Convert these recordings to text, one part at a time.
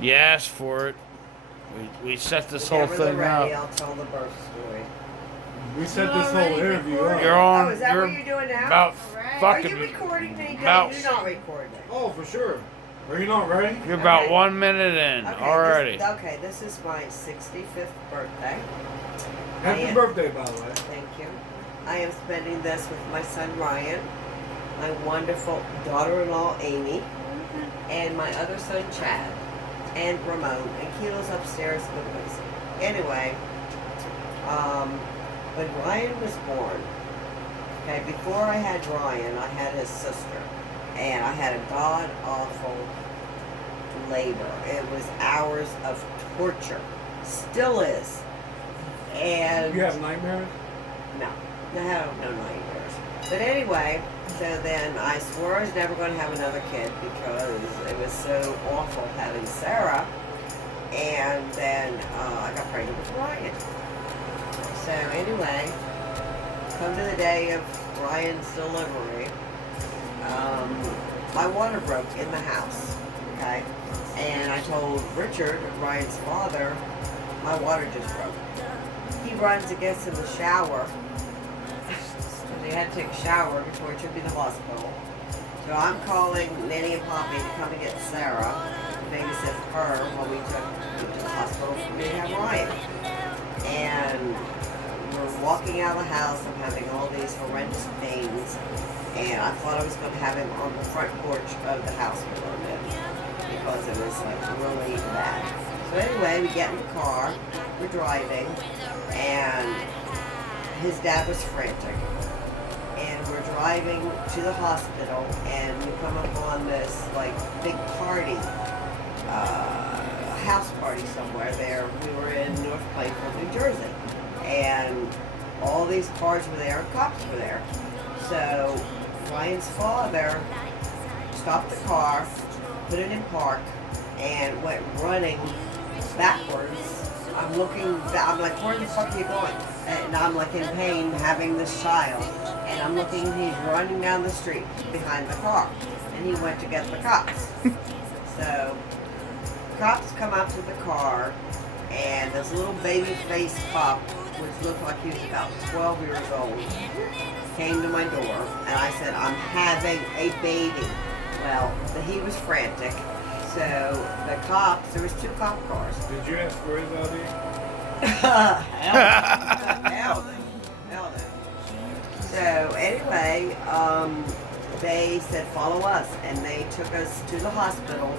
You asked for it. We set this whole Whenever they're thing ready, up. I'll tell the birth story. We set this whole interview up. You're on. Oh, is that you're what you're doing now? about Are fucking. you recording me? No, about- you're not recording. Oh, for sure. Are you not ready? You're about Okay. 1 minute in already. This is my 65th birthday. Happy birthday, by the way. Thank you. I am spending this with my son Ryan, my wonderful daughter-in-law Amy, and my other son Chad, and Ramon, and Kilo's upstairs with us. Anyway, when Ryan was born, okay, before I had Ryan, I had his sister, and I had a god-awful labor. It was hours of torture. Still is. And You have nightmares? no, I have no nightmares. But anyway, so then I swore I was never going to have another kid because it was so awful having Sarah. And then I got pregnant with Ryan. So anyway, come to the day of Ryan's delivery, my water broke in the house, okay? And I told Richard, Ryan's father, my water just broke. He runs and gets in the shower. And he had to take a shower before he took me to the hospital. So I'm calling Nanny and Poppy to come and get Sarah, babysit her while we took her to the hospital for me to have Ryan. And we're walking out of the house. I'm having all these horrendous pains. And I thought I was going to have him on the front porch of the house we lived in because it was like really bad. So anyway, we get in the car, we're driving, and his dad was frantic. And we're driving to the hospital, and we come up on this like big party, house party somewhere there. We were in North Plainfield, New Jersey, and all these cars were there, and cops were there. So Ryan's father stopped the car, put it in park, and went running backwards. I'm looking back, I'm like, where the fuck are you going? And I'm like in pain having this child. And I'm looking, he's running down the street behind the car. And he went to get the cops. So, cops come up to the car, and this little baby faced cop, which looked like he was about 12 years old, came to my door, and I said, I'm having a baby. Well, he was frantic. So the cops, there was 2 cop cars. Did you ask for his ID? Hell no. So anyway, they said follow us, and they took us to the hospital,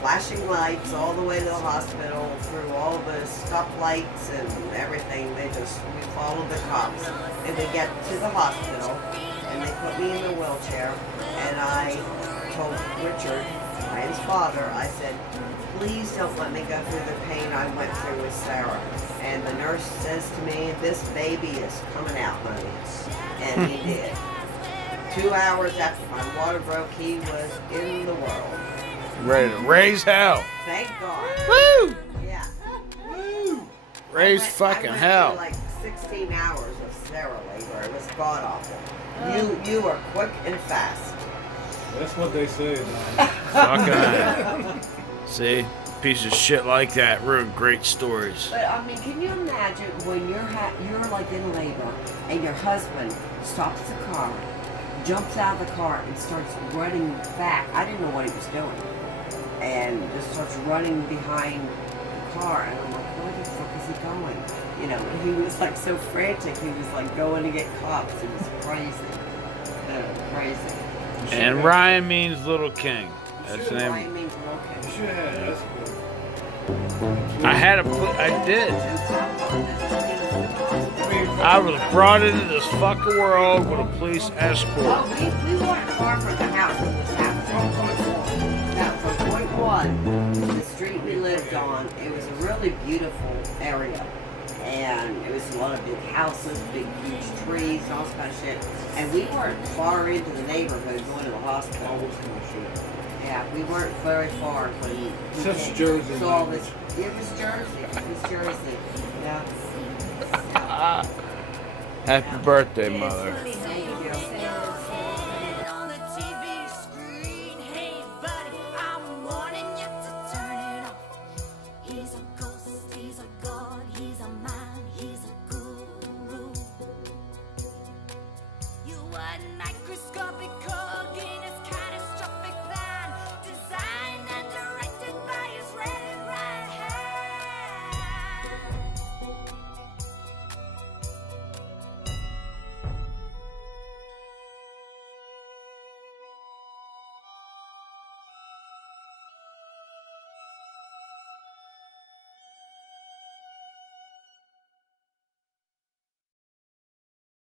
flashing lights all the way to the hospital, through all the stoplights and everything. We followed the cops, and we get to the hospital, and they put me in the wheelchair, and I told Richard, Ryan's father, I said, please don't let me go through the pain I went through with Sarah. And the nurse says to me, this baby is coming out, honey. And he did. 2 hours after my water broke, he was in the world. Ready to raise hell. Thank God. Woo! Yeah. Woo! Raise fucking I went hell. through like 16 hours of Sarah labor. It was god awful. You are quick and fast. That's what they say, man. Fucking see, piece of shit like that ruin great stories. But I mean, can you imagine when you're like in labor and your husband stops the car, jumps out of the car and starts running back? I didn't know what he was doing, and just starts running behind the car, and I'm like, where the fuck is he going? You know, and he was like so frantic. He was like going to get cops. It was crazy, crazy. And Ryan means Little King. That's the name. Ryan means little You kid. should have had escort. I did. I was brought into this fucking world with a police escort. Well, we weren't far from the house that was happening. Now, from point 1, the street we lived on, it was a really beautiful area. And it was a lot of big houses, big huge trees, all this kind of shit. And we weren't far into the neighborhood going to the hospital. All this kind of shit. Yeah, we weren't very far when we Such came. Jersey. So all this, it was Jersey. It was Jersey. Yeah. Happy birthday, mother.